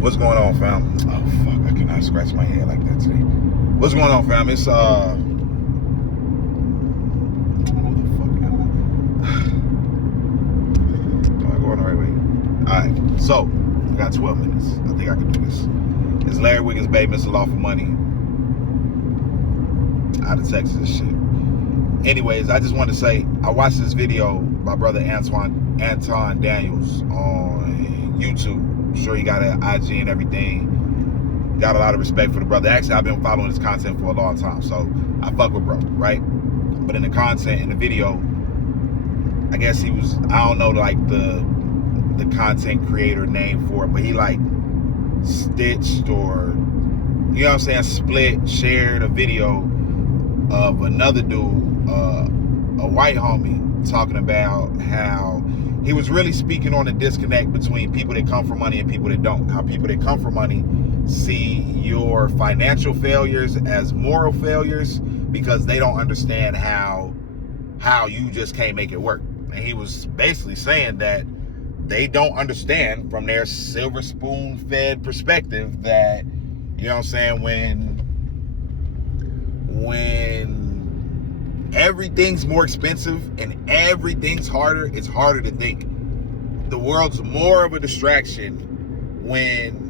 What's going on, fam? Oh fuck, I cannot scratch my head like that today. What's going on, fam? It's who the fuck am I going the right way? Alright, so we got 12 minutes. I think I can do this. It's Larry Wiggins, baby, Mr. Lawful Money. Out of Texas and shit. Anyways, I just want to say I watched this video by brother Anton Daniels on YouTube. I'm sure he got an IG and everything. Got a lot of respect for the brother. Actually, I've been following his content for a long time, so I fuck with bro, right? But in the content, in the video, I guess he was, I don't know like the content creator name for it, but he like stitched or, you know what I'm saying, split, shared a video of another dude, a white homie, talking about how he was really speaking on the disconnect between people that come from money and people that don't. How people that come from money see your financial failures as moral failures because they don't understand how you just can't make it work. And he was basically saying that they don't understand from their silver spoon fed perspective that, you know what I'm saying, when everything's more expensive and everything's harder, it's harder to think. The world's more of a distraction when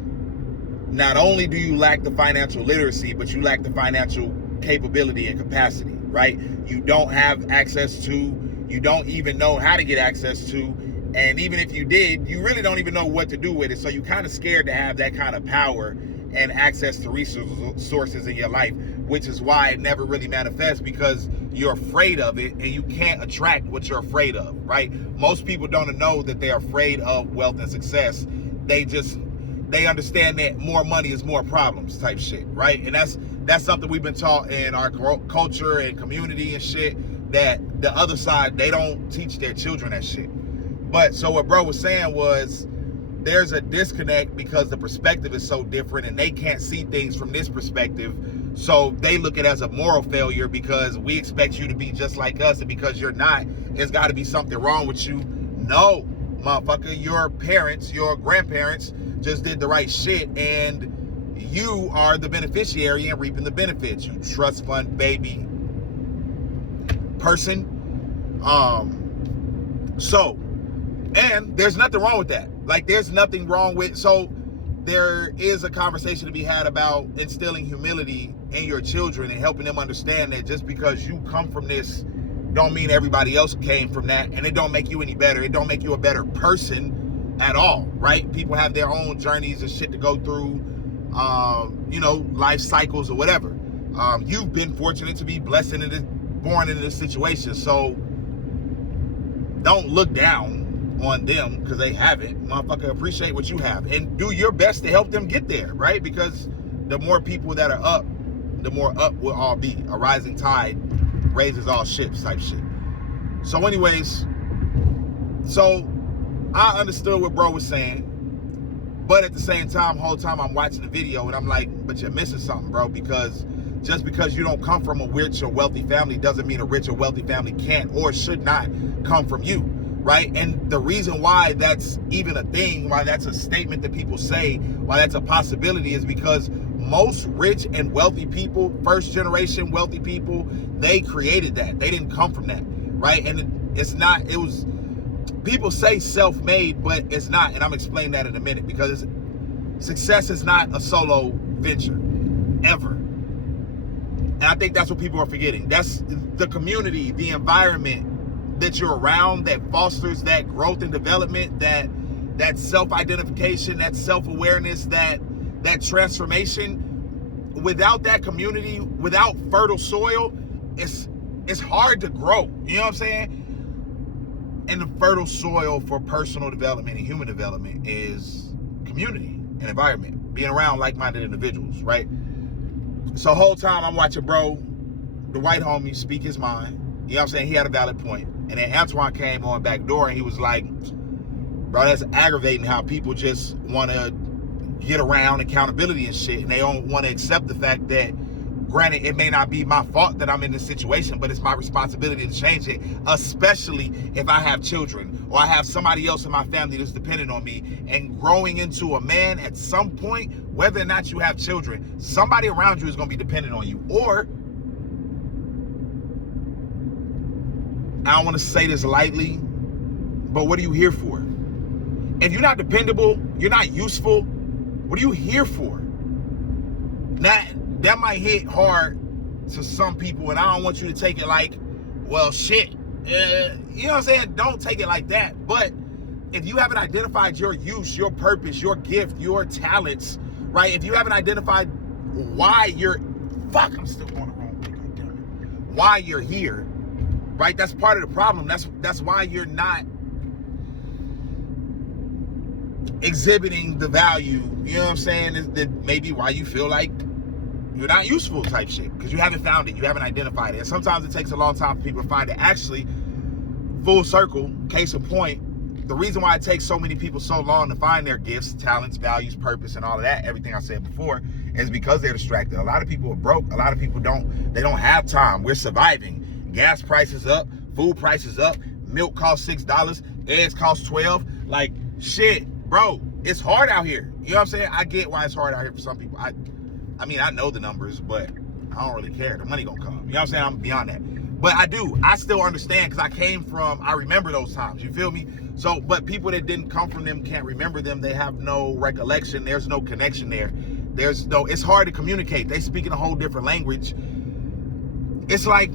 not only do you lack the financial literacy, but you lack the financial capability and capacity, right? You don't have access to, you don't even know how to get access to, and even if you did, you really don't even know what to do with it. So you're kind of scared to have that kind of power and access to resources in your life, which is why it never really manifests, because you're afraid of it and you can't attract what you're afraid of, right? Most people don't know that they're afraid of wealth and success. They understand that more money is more problems type shit, right? And that's something we've been taught in our culture and community and shit, that the other side, they don't teach their children that shit. But so what bro was saying was, there's a disconnect because the perspective is so different and they can't see things from this perspective. So they look at it as a moral failure because we expect you to be just like us, and because you're not, there's got to be something wrong with you. No, motherfucker, your parents, your grandparents just did the right shit, and you are the beneficiary and reaping the benefits. You trust fund baby person. And there's nothing wrong with that. Like, there's nothing wrong with, so there is a conversation to be had about instilling humility in your children and helping them understand that just because you come from this don't mean everybody else came from that, and it don't make you any better. It don't make you a better person at all, right? People have their own journeys and shit to go through, you know, life cycles or whatever. You've been fortunate to be blessed and born into this situation, so don't look down on them because they haven't. Motherfucker, appreciate what you have and do your best to help them get there, right? Because the more people that are up, the more up we'll all be. A rising tide raises all ships type shit. So anyways, so I understood what bro was saying, but at the same time, whole time I'm watching the video and I'm like, but you're missing something, bro, because just because you don't come from a rich or wealthy family doesn't mean a rich or wealthy family can't or should not come from you, right? And the reason why that's even a thing, why that's a statement that people say, why that's a possibility, is because most rich and wealthy people, first generation wealthy people, they created that. They didn't come from that, right? And it's not, it was, people say self-made, but it's not, and I'm explaining that in a minute, because success is not a solo venture, ever. And I think that's what people are forgetting. That's the community, the environment that you're around that fosters that growth and development, that self-identification, that self-awareness, that transformation. Without that community, without fertile soil, it's hard to grow. You know what I'm saying? And the fertile soil for personal development and human development is community and environment, being around like-minded individuals, right? So whole time I'm watching bro, the white homie, speak his mind. You know what I'm saying? He had a valid point. And then Antoine came on back door and he was like, bro, that's aggravating how people just want to get around accountability and shit, and they don't want to accept the fact that Granted, it may not be my fault that I'm in this situation, but it's my responsibility to change it, especially if I have children or I have somebody else in my family that's dependent on me. And growing into a man at some point, whether or not you have children, somebody around you is going to be dependent on you. Or, I don't want to say this lightly, but what are you here for? If you're not dependable, you're not useful, what are you here for? That might hit hard to some people, and I don't want you to take it like, well, shit. You know what I'm saying? Don't take it like that. But if you haven't identified your use, your purpose, your gift, your talents, right? If you haven't identified why I'm still going the wrong way, goddammit. Why you're here, right? That's part of the problem. That's why you're not exhibiting the value, you know what I'm saying? Is that maybe why you feel like you're not useful type shit, because you haven't found it, you haven't identified it. And sometimes it takes a long time for people to find it. Actually, full circle, case in point, the reason why it takes so many people so long to find their gifts, talents, values, purpose, and all of that, everything I said before, is because they're distracted. A lot of people are broke. A lot of people don't have time. We're surviving. Gas prices up, food prices up, milk costs $6, eggs cost $12. Like, shit, bro, it's hard out here. You know what I'm saying? I get why it's hard out here for some people. I mean, I know the numbers, but I don't really care. The money gonna come. You know what I'm saying? I'm beyond that. But I still understand, because I remember those times. You feel me? So, but people that didn't come from them can't remember them. They have no recollection. There's no connection there. It's hard to communicate. They speak in a whole different language. It's like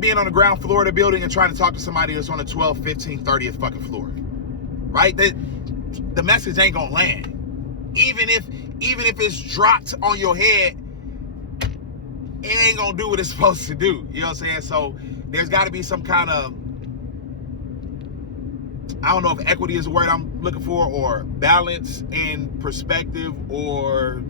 being on the ground floor of the building and trying to talk to somebody that's on the 12th, 15th, 30th fucking floor. Right? The message ain't gonna land. Even if it's dropped on your head, it ain't gonna do what it's supposed to do. You know what I'm saying? So there's gotta be some kind of, I don't know if equity is the word I'm looking for, or balance in perspective, or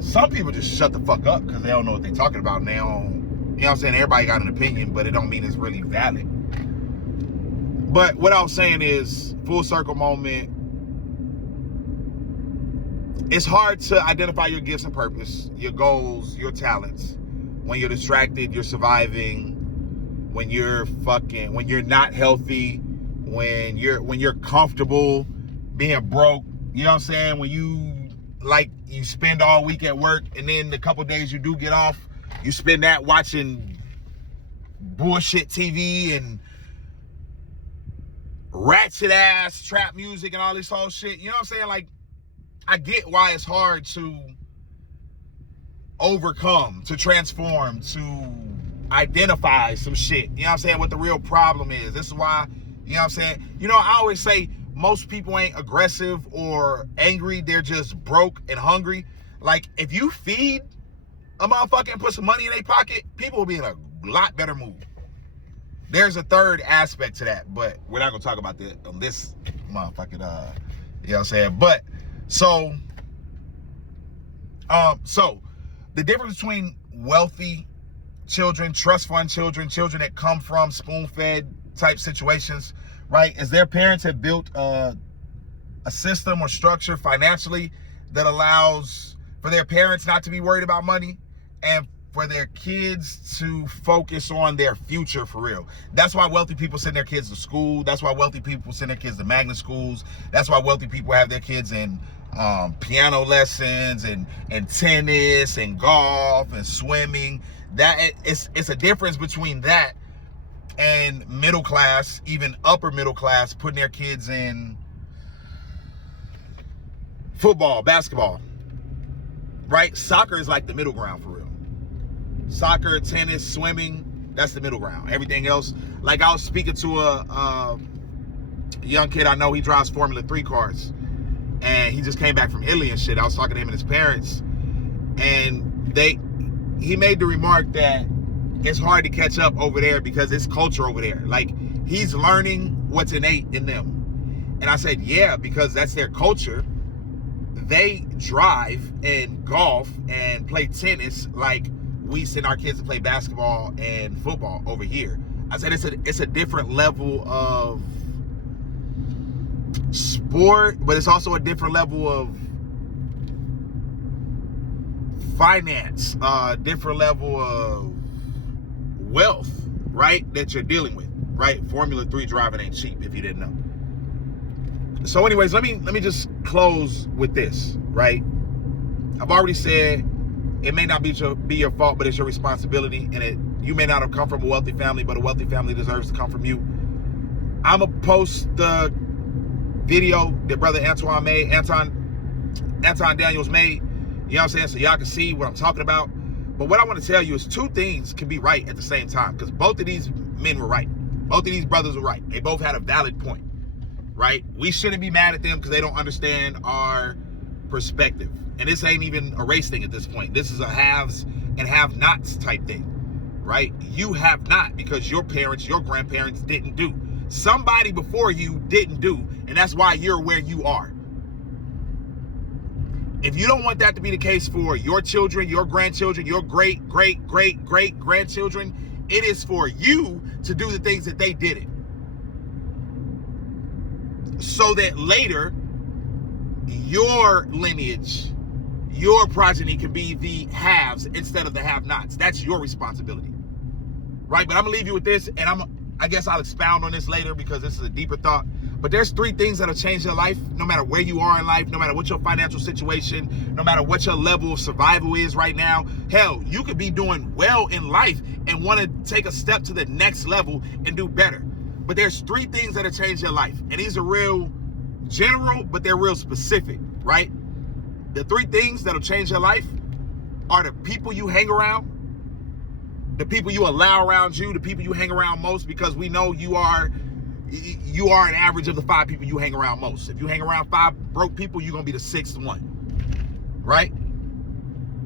some people just shut the fuck up because they don't know what they're talking about now. You know what I'm saying? Everybody got an opinion, but it don't mean it's really valid. But what I was saying is, full circle moment, it's hard to identify your gifts and purpose, your goals, your talents. When you're distracted, you're surviving. When you're not healthy, when you're comfortable being broke, you know what I'm saying? When you spend all week at work, and then the couple days you do get off, you spend that watching bullshit TV and ratchet ass trap music and all this whole shit. You know what I'm saying? Like, I get why it's hard to overcome, to transform, to identify some shit. You know what I'm saying? What the real problem is. This is why, you know what I'm saying? You know, I always say most people ain't aggressive or angry. They're just broke and hungry. Like, if you feed a motherfucker and put some money in their pocket, people will be in a lot better mood. There's a third aspect to that, but we're not gonna talk about that on this motherfucking, you know what I'm saying? But, so the difference between wealthy children, trust fund children that come from spoon-fed type situations, right, is their parents have built a system or structure financially that allows for their parents not to be worried about money, and for their kids to focus on their future for real. That's why wealthy people send their kids to school. That's why wealthy people send their kids to magnet schools. That's why wealthy people have their kids in piano lessons and tennis and golf and swimming. That it's a difference between that and middle class, even upper middle class, putting their kids in football, basketball, right? Soccer is like the middle ground for real. Soccer, tennis, swimming, that's the middle ground. Everything else, like I was speaking to a young kid I know, he drives Formula 3 cars, and he just came back from Italy and shit. I was talking to him and his parents, and he made the remark that it's hard to catch up over there because it's culture over there. Like, he's learning what's innate in them. And I said, yeah, because that's their culture. They drive and golf and play tennis like we send our kids to play basketball and football over here. I said it's a different level of sport, but it's also a different level of finance, different level of wealth, right, that you're dealing with, right? Formula 3 driving ain't cheap, if you didn't know. So anyways, let me just close with this, right? I've already said it may not be your fault, but it's your responsibility, and you may not have come from a wealthy family, but a wealthy family deserves to come from you. I'm gonna post the video that brother Anton Daniels made, you know what I'm saying, so y'all can see what I'm talking about. But what I want to tell you is two things can be right at the same time, because both of these men were right. Both of these brothers were right. They both had a valid point, right? We shouldn't be mad at them because they don't understand our perspective. And this ain't even a race thing at this point. This is a haves and have-nots type thing, right? You have not because your parents, your grandparents didn't do. Somebody before you didn't do, and that's why you're where you are. If you don't want that to be the case for your children, your grandchildren, your great-great-great-great-grandchildren, it is for you to do the things that they didn't. So that later, your lineage, your progeny can be the haves instead of the have-nots. That's your responsibility, right? But I'm gonna leave you with this, and I guess I'll expound on this later because this is a deeper thought. But there's three things that'll change your life, no matter where you are in life, no matter what your financial situation, no matter what your level of survival is right now. Hell, you could be doing well in life and want to take a step to the next level and do better. But there's three things that'll change your life. And these are real general, but they're real specific, right? The three things that'll change your life are the people you hang around, the people you allow around you, the people you hang around most, because we know you are an average of the 5 people you hang around most. If you hang around 5 broke people, you're gonna be the 6th one, right?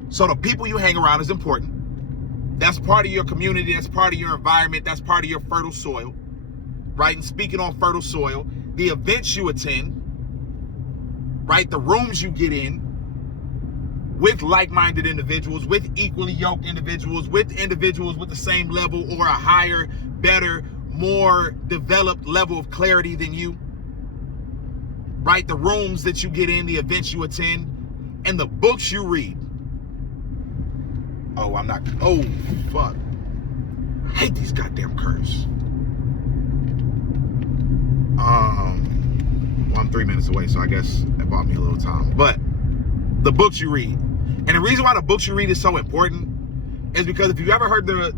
So the people you hang around is important. That's part of your community, that's part of your environment, that's part of your fertile soil, right? And speaking on fertile soil, the events you attend, right? The rooms you get in with like-minded individuals, with equally yoked individuals, with individuals with the same level or a higher, better, more developed level of clarity than you, right? The rooms that you get in, the events you attend, and the books you read. Oh, fuck. I hate these goddamn curves. Well, I'm 3 minutes away, so I guess that bought me a little time. But the books you read. And the reason why the books you read is so important is because if you've ever heard the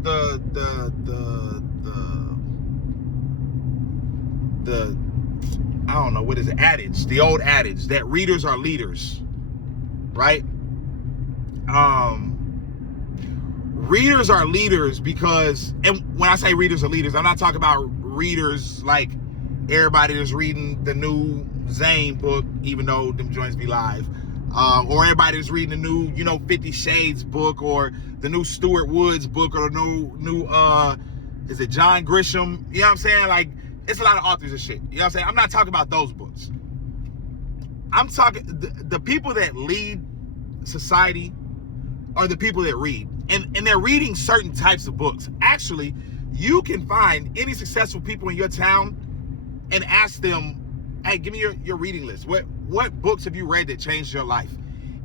I don't know, what is it, adage, the old adage that readers are leaders, right? Readers are leaders because, and when I say readers are leaders, I'm not talking about readers like everybody that's reading the new Zane book, even though them joints be live, or everybody that's reading the new, 50 Shades book, or the new Stuart Woods book, or the new is it John Grisham? You know what I'm saying? Like, it's a lot of authors and shit. You know what I'm saying? I'm not talking about those books. I'm talking the people that lead society are the people that read. And they're reading certain types of books. Actually, you can find any successful people in your town and ask them, hey, give me your reading list. What books have you read that changed your life?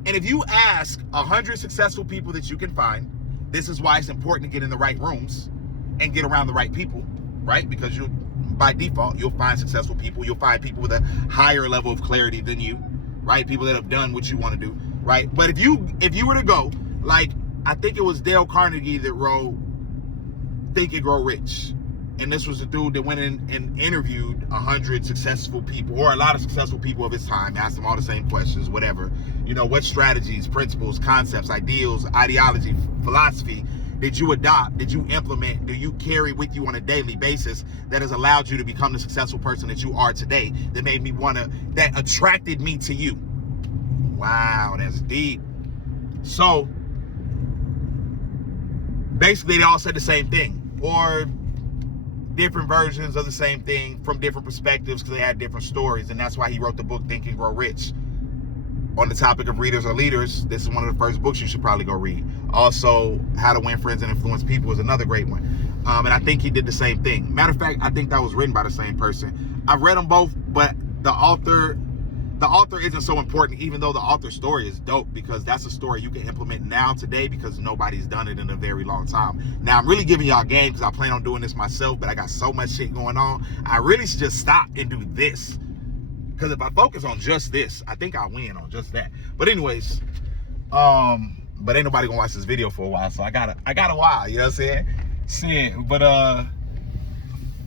And if you ask 100 successful people that you can find, this is why it's important to get in the right rooms and get around the right people, right? Because by default, you'll find successful people. You'll find people with a higher level of clarity than you, right? People that have done what you want to do, right? But if you were to go, like, I think it was Dale Carnegie that wrote Think and Grow Rich. And this was a dude that went in and interviewed 100 successful people, or a lot of successful people of his time, asked them all the same questions, whatever. What strategies, principles, concepts, ideals, ideology, philosophy did you adopt, did you implement, do you carry with you on a daily basis that has allowed you to become the successful person that you are today, that attracted me to you? Wow, that's deep. So, basically they all said the same thing, or different versions of the same thing from different perspectives because they had different stories. And that's why he wrote the book Think and Grow Rich. On the topic of readers or leaders, this is one of the first books you should probably go read. Also, How to Win Friends and Influence People is another great one. And I think he did the same thing. Matter of fact, I think that was written by the same person. I've read them both, but the author isn't so important, even though the author's story is dope, because that's a story you can implement now today, because nobody's done it in a very long time. Now, I'm really giving y'all game because I plan on doing this myself, but I got so much shit going on. I really should just stop and do this, because if I focus on just this, I think I win on just that. But anyways, but ain't nobody gonna watch this video for a while, so I got a while, you know what I'm saying? Shit, but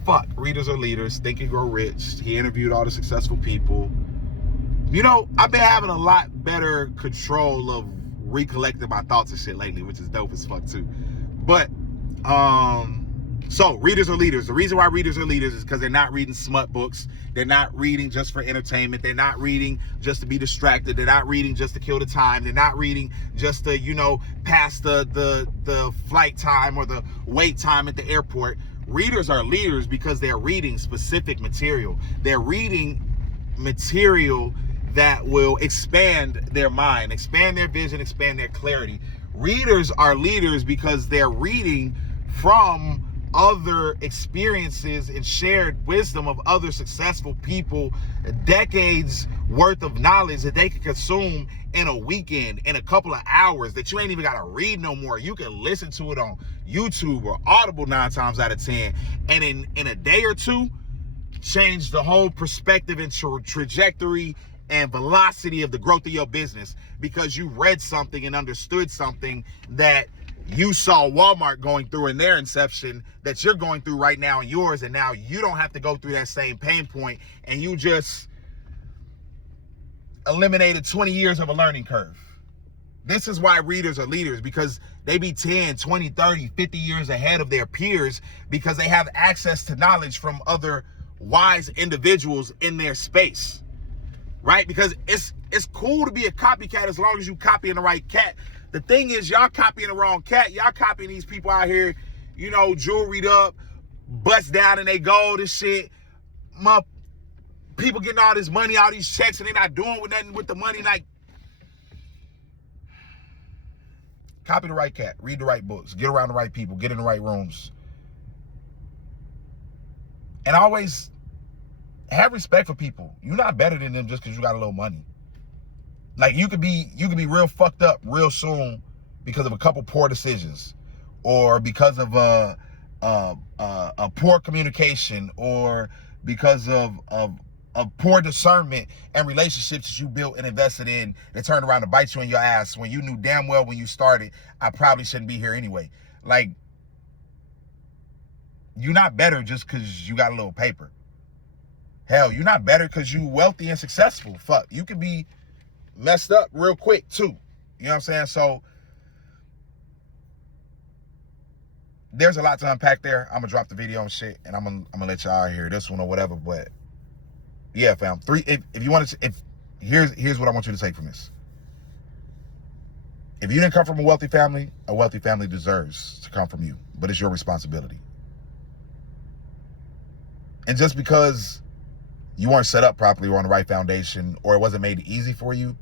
fuck, readers are leaders, Think and Grow Rich. He interviewed all the successful people. You know, I've been having a lot better control of recollecting my thoughts and shit lately, which is dope as fuck too. But, so readers are leaders. The reason why readers are leaders is because they're not reading smut books. They're not reading just for entertainment. They're not reading just to be distracted. They're not reading just to kill the time. They're not reading just to, you know, pass the flight time or the wait time at the airport. Readers are leaders because they're reading specific material. They're reading material that will expand their mind, expand their vision, expand their clarity. Readers are leaders because they're reading from other experiences and shared wisdom of other successful people, decades worth of knowledge that they can consume in a weekend, in a couple of hours, that you ain't even gotta read no more. You can listen to it on YouTube or Audible 9 times out of 10, and in a day or two, change the whole perspective and trajectory and velocity of the growth of your business, because you read something and understood something that you saw Walmart going through in their inception, that you're going through right now in yours, and now you don't have to go through that same pain point, and you just eliminated 20 years of a learning curve. This is why readers are leaders, because they be 10, 20, 30, 50 years ahead of their peers, because they have access to knowledge from other wise individuals in their space, right? Because it's cool to be a copycat as long as you copying the right cat. The thing is, y'all copying the wrong cat. Y'all copying these people out here, you know, jewelried up, bust down in they gold and shit. People getting all this money, all these checks, and they not doing nothing with the money. Like, copy the right cat, read the right books, get around the right people, get in the right rooms. And always have respect for people. You're not better than them just because you got a little money. Like, you could be real fucked up real soon because of a couple poor decisions, or because of a poor communication, or because of poor discernment and relationships that you built and invested in that turned around to bite you in your ass when you knew damn well when you started, I probably shouldn't be here anyway. Like, you're not better just because you got a little paper. Hell, you're not better because you wealthy and successful. Fuck, you could be messed up real quick too. You know what I'm saying? So there's a lot to unpack there. I'm gonna drop the video and shit, and I'm gonna let y'all hear this one or whatever. But yeah, fam. If you want to, here's what I want you to take from this. If you didn't come from a wealthy family deserves to come from you, but it's your responsibility. And just because you weren't set up properly or on the right foundation, or it wasn't made easy for you,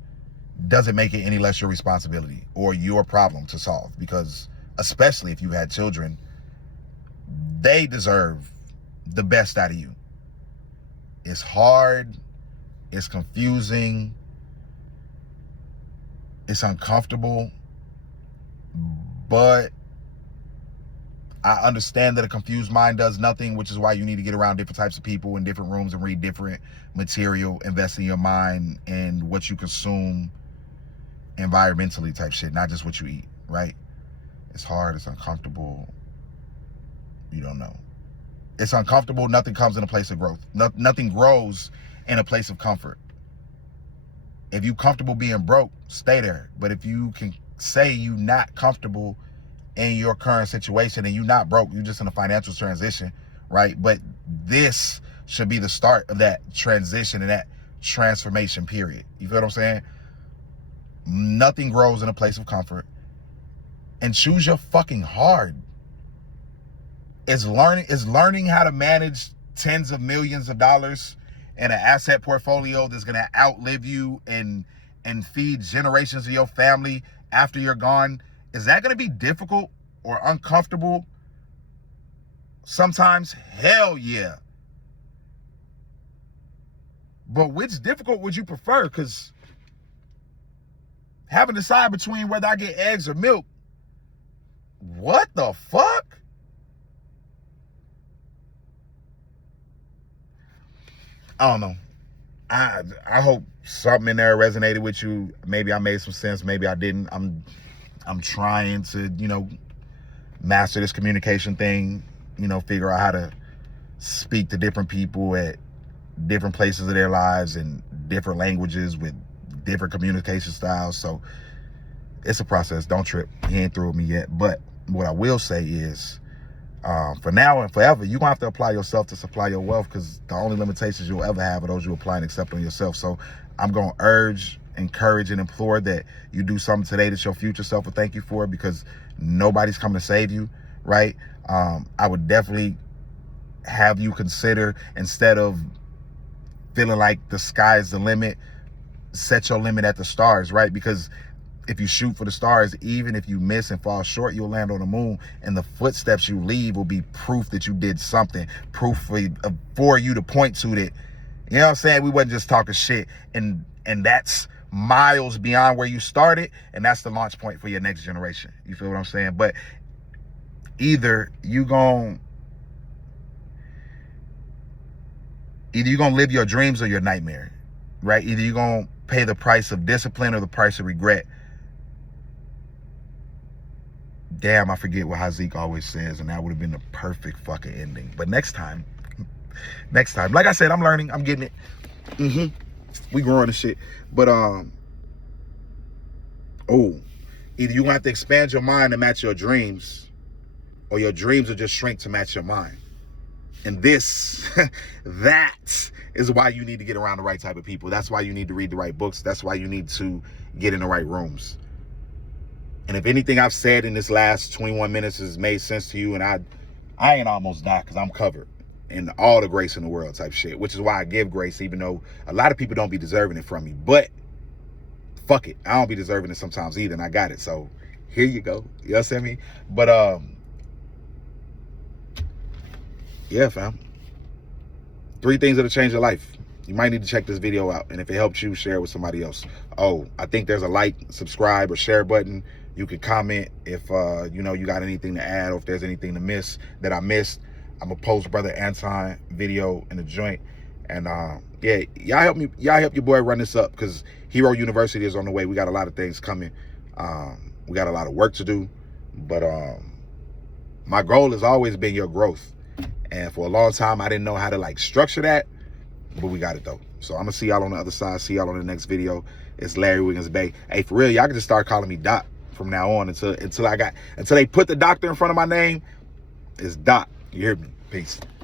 doesn't make it any less your responsibility or your problem to solve. Because especially if you had children, they deserve the best out of you. It's hard, it's confusing, it's uncomfortable, but I understand that a confused mind does nothing, which is why you need to get around different types of people in different rooms and read different material, invest in your mind and what you consume environmentally type shit, not just what you eat, right? It's hard, it's uncomfortable, you don't know. It's uncomfortable, nothing comes in a place of growth. Nothing grows in a place of comfort. If you comfortable being broke, stay there. But if you can say you not comfortable in your current situation and you not broke, you're just in a financial transition, right? But this should be the start of that transition and that transformation period. You feel what I'm saying? Nothing grows in a place of comfort. And choose your fucking hard. Is learning how to manage tens of millions of dollars in an asset portfolio that's gonna outlive you and feed generations of your family after you're gone. Is that gonna be difficult or uncomfortable? Sometimes, hell yeah. But which difficult would you prefer? Because having to decide between whether I get eggs or milk, what the fuck? I don't know. I hope something in there resonated with you. Maybe I made some sense. Maybe I didn't. I'm trying to, master this communication thing. Figure out how to speak to different people at different places of their lives and different languages with different communication styles. So it's a process. Don't trip. He ain't through with me yet. But what I will say is, for now and forever, you're going to have to apply yourself to supply your wealth, because the only limitations you'll ever have are those you apply and accept on yourself. So I'm going to urge, encourage, and implore that you do something today that your future self will thank you for, because nobody's coming to save you, right? I would definitely have you consider, instead of feeling like the sky is the limit, set your limit at the stars, right? Because if you shoot for the stars, even if you miss and fall short, you'll land on the moon, and the footsteps you leave will be proof that you did something, proof for you to point to that, you know what I'm saying? We wasn't just talking shit, and that's miles beyond where you started, and that's the launch point for your next generation. You feel what I'm saying? But either you gonna live your dreams or your nightmare, right? Either you're gonna pay the price of discipline or the price of regret. Damn, I forget what Hazik always says, and that would have been the perfect fucking ending. But next time, like I said, I'm learning, I'm getting it. We growing the shit. But either you're gonna have to expand your mind to match your dreams, or your dreams will just shrink to match your mind. And that is why you need to get around the right type of people. That's why you need to read the right books. That's why you need to get in the right rooms. And if anything I've said in this last 21 minutes has made sense to you, and I ain't almost died, because I'm covered in all the grace in the world type shit, which is why I give grace, even though a lot of people don't be deserving it from me. But fuck it, I don't be deserving it sometimes either, and I got it. So here you go. You know what I mean? But yeah, fam. 3 things that'll change your life. You might need to check this video out, and if it helps you, share it with somebody else. I think there's a like, subscribe, or share button. You can comment if you got anything to add, or if there's anything to miss that I missed. I'm gonna post Brother Anton video in the joint, and yeah, y'all help your boy run this up, because Hero University is on the way. We got a lot of things coming. We got a lot of work to do, but my goal has always been your growth. And for a long time, I didn't know how to structure that, but we got it though. So I'm gonna see y'all on the other side. See y'all on the next video. It's Larry Wiggins Bay. Hey, for real, y'all can just start calling me Doc from now on until they put the doctor in front of my name. It's Doc. You hear me? Peace.